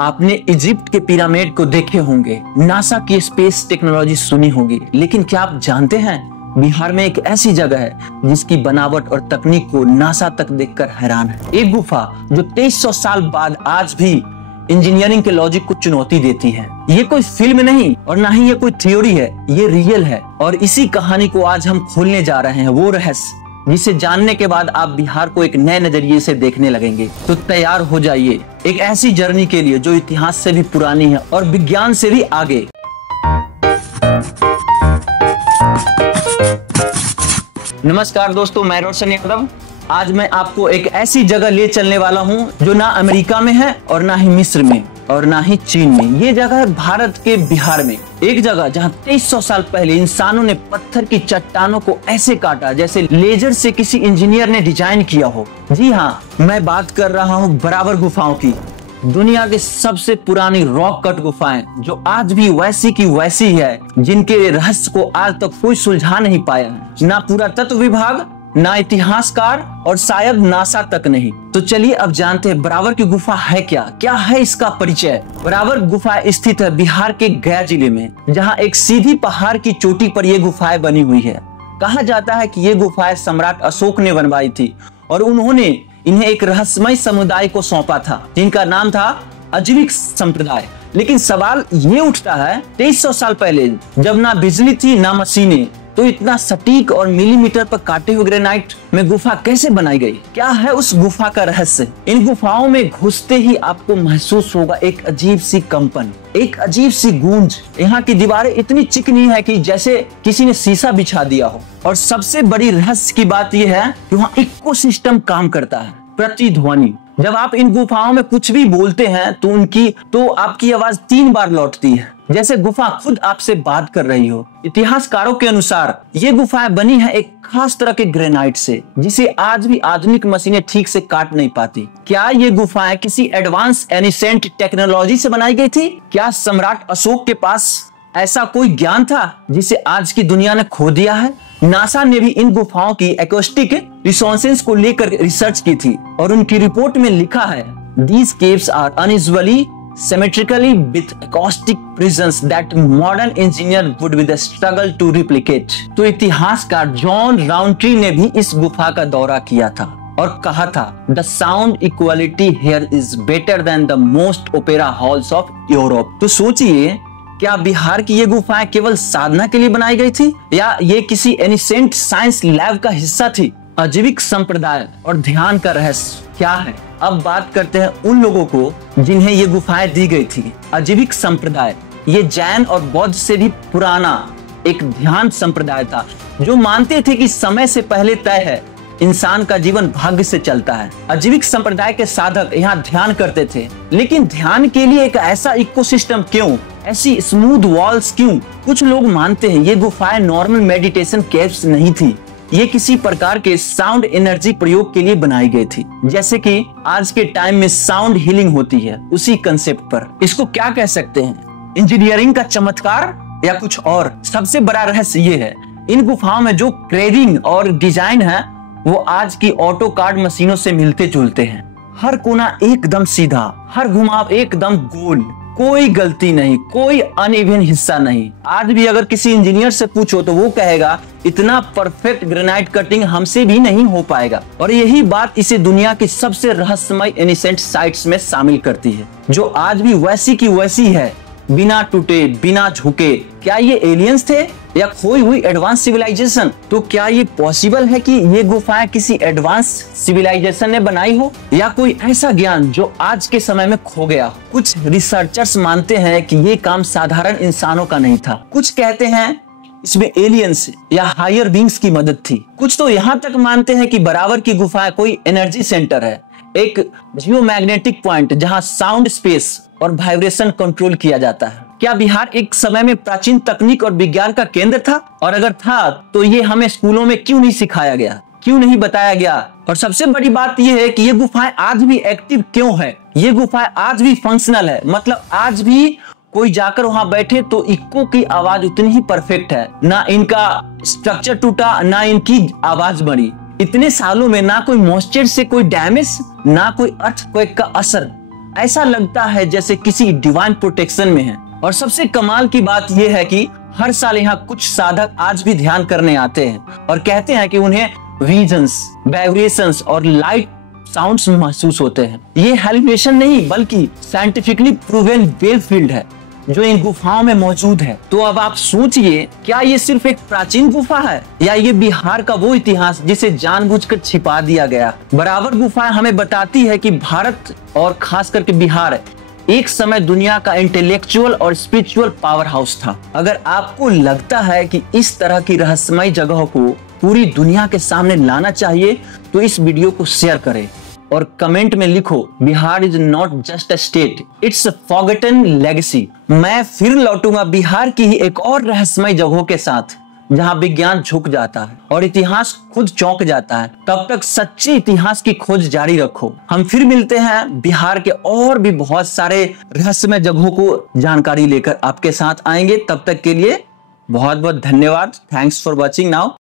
आपने इजिप्ट के पिरामिड को देखे होंगे, नासा की स्पेस टेक्नोलॉजी सुनी होगी, लेकिन क्या आप जानते हैं बिहार में एक ऐसी जगह है जिसकी बनावट और तकनीक को नासा तक देखकर हैरान है। एक गुफा जो 2300 साल बाद आज भी इंजीनियरिंग के लॉजिक को चुनौती देती है। ये कोई फिल्म नहीं और ना ही ये कोई थ्योरी है, ये रियल है। और इसी कहानी को आज हम खोलने जा रहे हैं, वो रहस्य जिसे जानने के बाद आप बिहार को एक नए नजरिए से देखने लगेंगे। तो तैयार हो जाइए एक ऐसी जर्नी के लिए जो इतिहास से भी पुरानी है और विज्ञान से भी आगे। नमस्कार दोस्तों, मैं रोशन यादव। आज मैं आपको एक ऐसी जगह ले चलने वाला हूं जो ना अमेरिका में है और ना ही मिस्र में और ना ही चीन में। ये जगह है भारत के बिहार में। एक जगह जहां 2300 साल पहले इंसानों ने पत्थर की चट्टानों को ऐसे काटा जैसे लेजर से किसी इंजीनियर ने डिजाइन किया हो। जी हाँ, मैं बात कर रहा हूँ बराबर गुफाओं की। दुनिया के सबसे पुरानी रॉक कट गुफाएं जो आज भी वैसी की वैसी है, जिनके रहस्य को आज तक कोई सुलझा नहीं पाया है, ना पुरातत्व विभाग, ना इतिहासकार और शायद नासा तक नहीं। तो चलिए अब जानते हैं बराबर की गुफा है क्या है इसका परिचय। बराबर गुफा स्थित है बिहार के गया जिले में, जहां एक सीधी पहाड़ की चोटी पर यह गुफाएं बनी हुई है। कहा जाता है कि ये गुफाएं सम्राट अशोक ने बनवाई थी और उन्होंने इन्हें एक रहस्यमय समुदाय को सौंपा था जिनका नाम था अजविक संप्रदाय। लेकिन सवाल ये उठता है, 2300 साल पहले जब ना बिजली थी ना मशीनें, तो इतना सटीक और मिलीमीटर पर काटे हुए ग्रेनाइट में गुफा कैसे बनाई गई? क्या है उस गुफा का रहस्य? इन गुफाओं में घुसते ही आपको महसूस होगा एक अजीब सी कंपन, एक अजीब सी गूंज। यहाँ की दीवारें इतनी चिकनी है कि जैसे किसी ने शीशा बिछा दिया हो। और सबसे बड़ी रहस्य की बात यह है कि वहाँ इकोसिस्टम काम करता है, प्रतिध्वनि। जब आप इन गुफाओं में कुछ भी बोलते हैं तो आपकी आवाज 3 बार लौटती है, जैसे गुफा खुद आपसे बात कर रही हो। इतिहासकारों के अनुसार ये गुफाएं बनी है एक खास तरह के ग्रेनाइट से, जिसे आज भी आधुनिक मशीनें ठीक से काट नहीं पाती। क्या ये गुफाएं किसी एडवांस एनिसेंट टेक्नोलॉजी से बनाई गई थी? क्या सम्राट अशोक के पास ऐसा कोई ज्ञान था जिसे आज की दुनिया ने खो दिया है? नासा ने भी इन गुफाओं की एक्यूस्टिक रिसोनेंस को लेकर रिसर्च की थी और उनकी रिपोर्ट में लिखा है, These caves are unusually symmetrically with acoustic presence that modern engineer would with a struggle to replicate। तो इतिहासकार जॉन राउंट्री ने भी इस गुफा का दौरा किया था और कहा था, The sound equality here is better than the most opera halls of Europe। तो सोचिए, क्या बिहार की ये गुफाएं केवल साधना के लिए बनाई गई थी या ये किसी एनिसेंट साइंस लैब का हिस्सा थी? अजविक संप्रदाय और ध्यान का रहस्य क्या है? अब बात करते हैं उन लोगों को जिन्हें ये गुफाएं दी गई थी। अजविक संप्रदाय ये जैन और बौद्ध से भी पुराना एक ध्यान संप्रदाय था, जो मानते थे कि समय से पहले तय है, इंसान का जीवन भाग्य से चलता है। अजविक संप्रदाय के साधक यहाँ ध्यान करते थे, लेकिन ध्यान के लिए एक ऐसा इकोसिस्टम क्यों, ऐसी स्मूथ वॉल्स क्यों? कुछ लोग मानते हैं ये गुफाएं नॉर्मल मेडिटेशन केव्स नहीं थी, ये किसी प्रकार के साउंड एनर्जी प्रयोग के लिए बनाई गई थी, जैसे कि आज के टाइम में साउंड हीलिंग होती है, उसी कंसेप्ट पर। इसको क्या कह सकते हैं, इंजीनियरिंग का चमत्कार या कुछ और? सबसे बड़ा रहस्य ये है, इन गुफाओं में जो क्रेविंग और डिजाइन है वो आज की ऑटो कार्ड मशीनों से मिलते जुलते हैं। हर कोना एकदम सीधा, हर घुमाव एकदम गोल, कोई गलती नहीं, कोई अनइवन हिस्सा नहीं। आज भी अगर किसी इंजीनियर से पूछो तो वो कहेगा इतना परफेक्ट ग्रेनाइट कटिंग हमसे भी नहीं हो पाएगा। और यही बात इसे दुनिया की सबसे रहस्यमय एनिसेंट साइट्स में शामिल करती है, जो आज भी वैसी की वैसी है, बिना टूटे, बिना झुके। क्या ये एलियंस थे या खोई हुई एडवांस सिविलाइजेशन? तो क्या ये पॉसिबल है कि ये गुफाएं किसी एडवांस सिविलाइजेशन ने बनाई हो या कोई ऐसा ज्ञान जो आज के समय में खो गया? कुछ रिसर्चर्स मानते हैं कि ये काम साधारण इंसानों का नहीं था। कुछ कहते हैं इसमें एलियंस या हायर बींग्स की मदद थी। कुछ तो यहाँ तक मानते हैं कि बराबर की गुफाएं कोई एनर्जी सेंटर है, एक जियोमैग्नेटिक पॉइंट जहां साउंड, स्पेस और वाइब्रेशन कंट्रोल किया जाता है। क्या बिहार एक समय में प्राचीन तकनीक और विज्ञान का केंद्र था? और अगर था तो ये हमें स्कूलों में क्यों नहीं सिखाया गया, क्यों नहीं बताया गया? और सबसे बड़ी बात यह है कि ये गुफाएं आज भी एक्टिव क्यों है, ये गुफाएं आज भी फंक्शनल है। मतलब आज भी कोई जाकर वहां बैठे तो इको की आवाज उतनी ही परफेक्ट है, ना इनका स्ट्रक्चर टूटा, ना इनकी आवाज बढ़ी। इतने सालों में ना कोई मॉइस्चर से कोई डैमेज, ना कोई अर्थक्वेक का असर। ऐसा लगता है जैसे किसी डिवाइन प्रोटेक्शन में है। और सबसे कमाल की बात यह है कि हर साल यहाँ कुछ साधक आज भी ध्यान करने आते हैं और कहते हैं कि उन्हें विजन्स, वाइब्रेशंस और लाइट साउंड्स महसूस होते हैं। ये हैलुसिनेशन नहीं बल्कि साइंटिफिकली प्रूवन वेव फील्ड है जो इन गुफाओं में मौजूद है। तो अब आप सोचिए, क्या ये सिर्फ एक प्राचीन गुफा है या ये बिहार का वो इतिहास जिसे जानबूझकर छिपा दिया गया। बराबर गुफाएं हमें बताती है कि भारत और खास करके बिहार एक समय दुनिया का इंटेलेक्चुअल और स्पिरिचुअल पावर हाउस था। अगर आपको लगता है कि इस तरह की रहस्यमय जगहों को पूरी दुनिया के सामने लाना चाहिए तो इस वीडियो को शेयर करें और कमेंट में लिखो, Bihar is not just a state, it's a forgotten legacy. मैं फिर लौटूंगा बिहार की ही एक और रहस्यमय जगहों के साथ जहां विज्ञान झुक जाता है और इतिहास खुद चौंक जाता है। तब तक सच्चे इतिहास की खोज जारी रखो। हम फिर मिलते हैं बिहार के और भी बहुत सारे रहस्यमय जगहों को जानकारी लेकर आपके साथ आएंगे। तब तक के लिए बहुत बहुत धन्यवाद। Thanks for watching now.